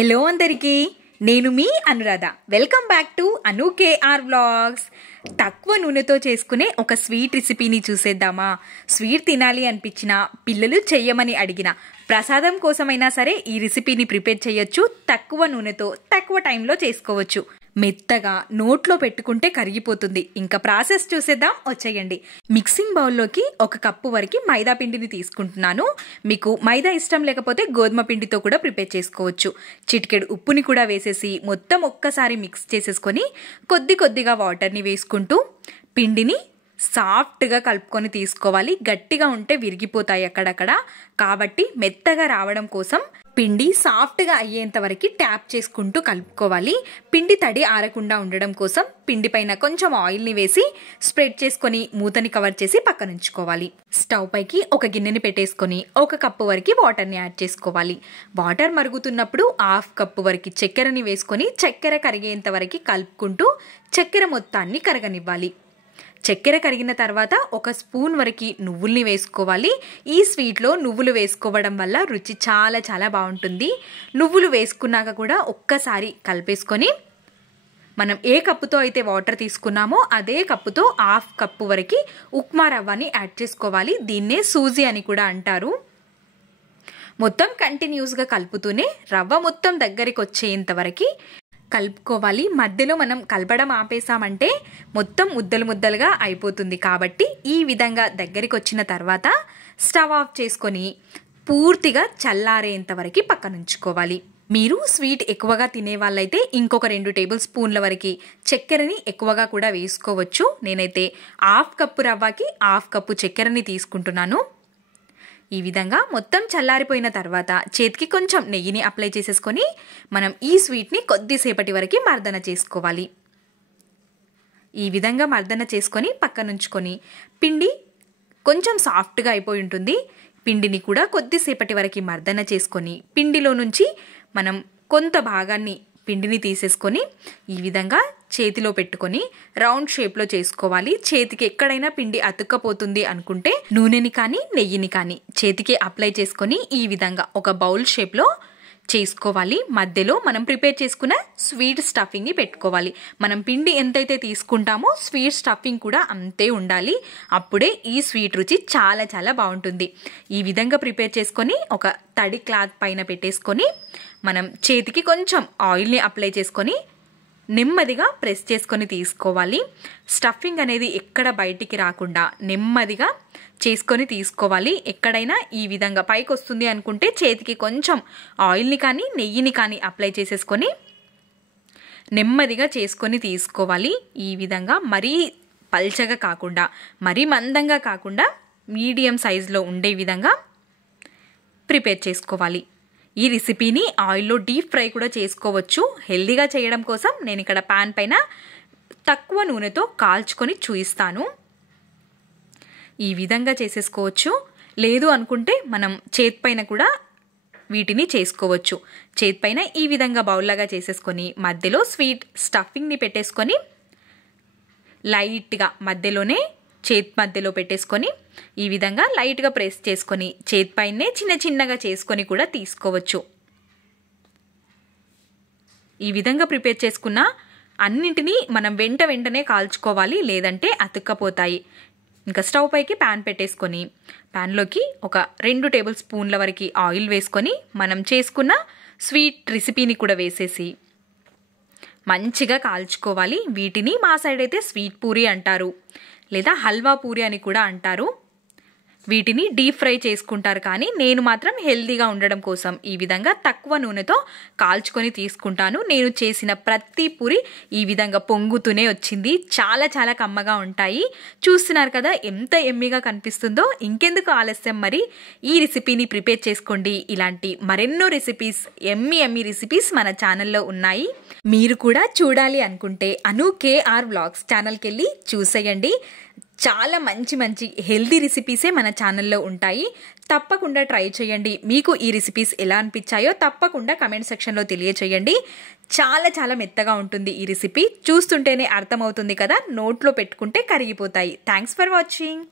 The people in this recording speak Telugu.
హలో అందరికీ, నేను మీ Anuradha. Welcome back to Anu KR vlogs. తక్కువ నూనెతో చేసుకునే ఒక స్వీట్ రెసిపీని చూసేద్దామా? స్వీట్ తినాలి అనిపించిన, పిల్లలు చెయ్యమని అడిగిన, ప్రసాదం కోసమైనా సరే ఈ రెసిపీని ప్రిపేర్ చేయొచ్చు. తక్కువ నూనెతో తక్కువ టైంలో చేసుకోవచ్చు. మెత్తగా నోట్లో పెట్టుకుంటే కరిగిపోతుంది. ఇంకా ప్రాసెస్ చూసేద్దాం, వచ్చేయండి. మిక్సింగ్ బౌల్లోకి 1 కప్పు వరకు మైదా పిండిని తీసుకుంటున్నాను. మీకు మైదా ఇష్టం లేకపోతే గోధుమ పిండితో కూడా ప్రిపేర్ చేసుకోవచ్చు. చిటికెడు ఉప్పుని కూడా వేసేసి మొత్తం ఒక్కసారి మిక్స్ చేసేసుకొని కొద్దిగా వాటర్ని వేసుకుంటూ పిండిని సాఫ్ట్గా కలుపుకొని తీసుకోవాలి. గట్టిగా ఉంటే విరిగిపోతాయి అక్కడక్కడ. కాబట్టి మెత్తగా రావడం కోసం పిండి సాఫ్ట్గా అయ్యేంత వరకు ట్యాప్ చేసుకుంటూ కలుపుకోవాలి. పిండి తడి ఆరకుండా ఉండడం కోసం పిండి పైన కొంచెం ఆయిల్ని వేసి స్ప్రెడ్ చేసుకొని మూతని కవర్ చేసి పక్కన ఉంచుకోవాలి. స్టవ్ పైకి ఒక గిన్నెని పెట్టేసుకొని 1 కప్పు వరకు వాటర్ని యాడ్ చేసుకోవాలి. వాటర్ మరుగుతున్నప్పుడు 1/2 కప్పు వరకు చక్కెరని వేసుకొని చక్కెర కరిగేంత వరకు కలుపుకుంటూ చక్కెర మొత్తాన్ని కరగనివ్వాలి. చక్కెర కరిగిన తర్వాత 1 స్పూన్ వరకు నువ్వుల్ని వేసుకోవాలి. ఈ స్వీట్లో నువ్వులు వేసుకోవడం వల్ల రుచి చాలా బాగుంటుంది. నువ్వులు వేసుకున్నాక కూడా ఒక్కసారి కలిపేసుకొని మనం ఏ కప్పుతో అయితే వాటర్ తీసుకున్నామో అదే కప్పుతో 1/2 కప్పు వరకు ఉప్మా రవ్వని యాడ్ చేసుకోవాలి. దీన్నే సూజీ అని కూడా అంటారు. మొత్తం కంటిన్యూస్గా కలుపుతూనే రవ్వ మొత్తం దగ్గరికి వచ్చేంత వరకు కలుపుకోవాలి. మధ్యలో మనం కలపడం ఆపేసామంటే మొత్తం ముద్దలుగా అయిపోతుంది. కాబట్టి ఈ విధంగా దగ్గరికి వచ్చిన తర్వాత స్టవ్ ఆఫ్ చేసుకొని పూర్తిగా చల్లారేంత వరకు పక్కన ఉంచుకోవాలి. మీరు స్వీట్ ఎక్కువగా తినే వాళ్ళైతే ఇంకొక 2 టేబుల్ స్పూన్ల వరకు చక్కెరని ఎక్కువగా కూడా వేసుకోవచ్చు. నేనైతే 1/2 కప్పు రవ్వకి 1/2 కప్పు చక్కెరని తీసుకుంటున్నాను. ఈ విధంగా మొత్తం చల్లారిపోయిన తర్వాత చేతికి కొంచెం నెయ్యిని అప్లై చేసేసుకొని మనం ఈ స్వీట్ని కొద్దిసేపటి వరకు మర్దన చేసుకోవాలి. ఈ విధంగా మర్దన చేసుకొని పక్కన ఉంచుకొని పిండి కొంచెం సాఫ్ట్గా అయిపోయి ఉంటుంది. పిండిని కూడా కొద్దిసేపటి వరకు మర్దన చేసుకొని పిండిలో నుంచి మనం కొంత భాగాన్ని పిండిని తీసేసుకొని ఈ విధంగా చేతిలో పెట్టుకొని రౌండ్ షేప్లో చేసుకోవాలి. చేతికి ఎక్కడైనా పిండి అతుక్కపోతుంది అనుకుంటే నూనెని కానీ నెయ్యిని కానీ చేతికి అప్లై చేసుకొని ఈ విధంగా ఒక బౌల్ షేప్లో చేసుకోవాలి. మధ్యలో మనం ప్రిపేర్ చేసుకున్న స్వీట్ స్టఫింగ్ని పెట్టుకోవాలి. మనం పిండి ఎంతైతే తీసుకుంటామో స్వీట్ స్టఫింగ్ కూడా అంతే ఉండాలి. అప్పుడే ఈ స్వీట్ రుచి చాలా బాగుంటుంది. ఈ విధంగా ప్రిపేర్ చేసుకొని ఒక తడి క్లాత్ పైన పెట్టేసుకొని మనం చేతికి కొంచెం ఆయిల్ని అప్లై చేసుకొని నెమ్మదిగా ప్రెస్ చేసుకొని తీసుకోవాలి. స్టఫింగ్ అనేది ఎక్కడ బయటికి రాకుండా నెమ్మదిగా చేసుకొని తీసుకోవాలి. ఎక్కడైనా ఈ విధంగా పైకి వస్తుంది అనుకుంటే చేతికి కొంచెం ఆయిల్ని కానీ నెయ్యిని కానీ అప్లై చేసేసుకొని నెమ్మదిగా చేసుకొని తీసుకోవాలి. ఈ విధంగా మరీ పల్చగా కాకుండా మరీ మందంగా కాకుండా మీడియం సైజులో ఉండే విధంగా ప్రిపేర్ చేసుకోవాలి. ఈ రెసిపీని ఆయిల్లో డీప్ ఫ్రై కూడా చేసుకోవచ్చు. హెల్దీగా చేయడం కోసం నేను ఇక్కడ పాన్ పైన తక్కువ నూనెతో కాల్చుకొని చూపిస్తాను. ఈ విధంగా చేసేసుకోవచ్చు. లేదు అనుకుంటే మనం చేతిపైన కూడా వీటిని చేసుకోవచ్చు. చేతిపైన ఈ విధంగా బౌల్లాగా చేసేసుకొని మధ్యలో స్వీట్ స్టఫింగ్ని పెట్టేసుకొని లైట్గా మధ్యలోనే చేతి మధ్యలో పెట్టేసుకొని ఈ విధంగా లైట్గా ప్రెస్ చేసుకొని చేతిపైనే చిన్నగా చేసుకొని కూడా తీసుకోవచ్చు. ఈ విధంగా ప్రిపేర్ చేసుకున్న అన్నింటినీ మనం వెంటనే కాల్చుకోవాలి, లేదంటే అతుక్కపోతాయి. ఇంకా స్టవ్ పైకి ప్యాన్ పెట్టేసుకొని ప్యాన్లోకి ఒక 2 టేబుల్ స్పూన్ల వరకు ఆయిల్ వేసుకొని మనం చేసుకున్న స్వీట్ రెసిపీని కూడా వేసేసి మంచిగా కాల్చుకోవాలి. వీటిని మా సైడ్ అయితే స్వీట్ పూరి అంటారు, లేదా హల్వా పూరి అని కూడా అంటారు. వీటిని డీప్ ఫ్రై చేసుకుంటారు, కానీ నేను మాత్రం హెల్దీగా ఉండడం కోసం ఈ విధంగా తక్కువ నూనెతో కాల్చుకొని తీసుకుంటాను. నేను చేసిన ప్రతి పూరి ఈ విధంగా పొంగుతూనే వచ్చింది. చాలా కమ్మగా ఉంటాయి. చూస్తున్నారు కదా ఎంత ఎమ్మీగా కనిపిస్తుందో. ఇంకెందుకు ఆలస్యం, మరి ఈ రెసిపీని ప్రిపేర్ చేసుకోండి. ఇలాంటి మరెన్నో రెసిపీస్, ఎమ్మీ రెసిపీస్ మన ఛానల్లో ఉన్నాయి. మీరు కూడా చూడాలి అనుకుంటే అను కేఆర్ వ్లాగ్స్ ఛానల్కి వెళ్ళి చూసేయండి. చాలా మంచి హెల్దీ రెసిపీసే మన ఛానల్లో ఉంటాయి. తప్పకుండా ట్రై చేయండి. మీకు ఈ రెసిపీస్ ఎలా అనిపించాయో తప్పకుండా కమెంట్ సెక్షన్లో తెలియచేయండి. చాలా మెత్తగా ఉంటుంది ఈ రెసిపీ. చూస్తుంటేనే అర్థమవుతుంది కదా, నోట్లో పెట్టుకుంటే కరిగిపోతాయి. Thanks for watching.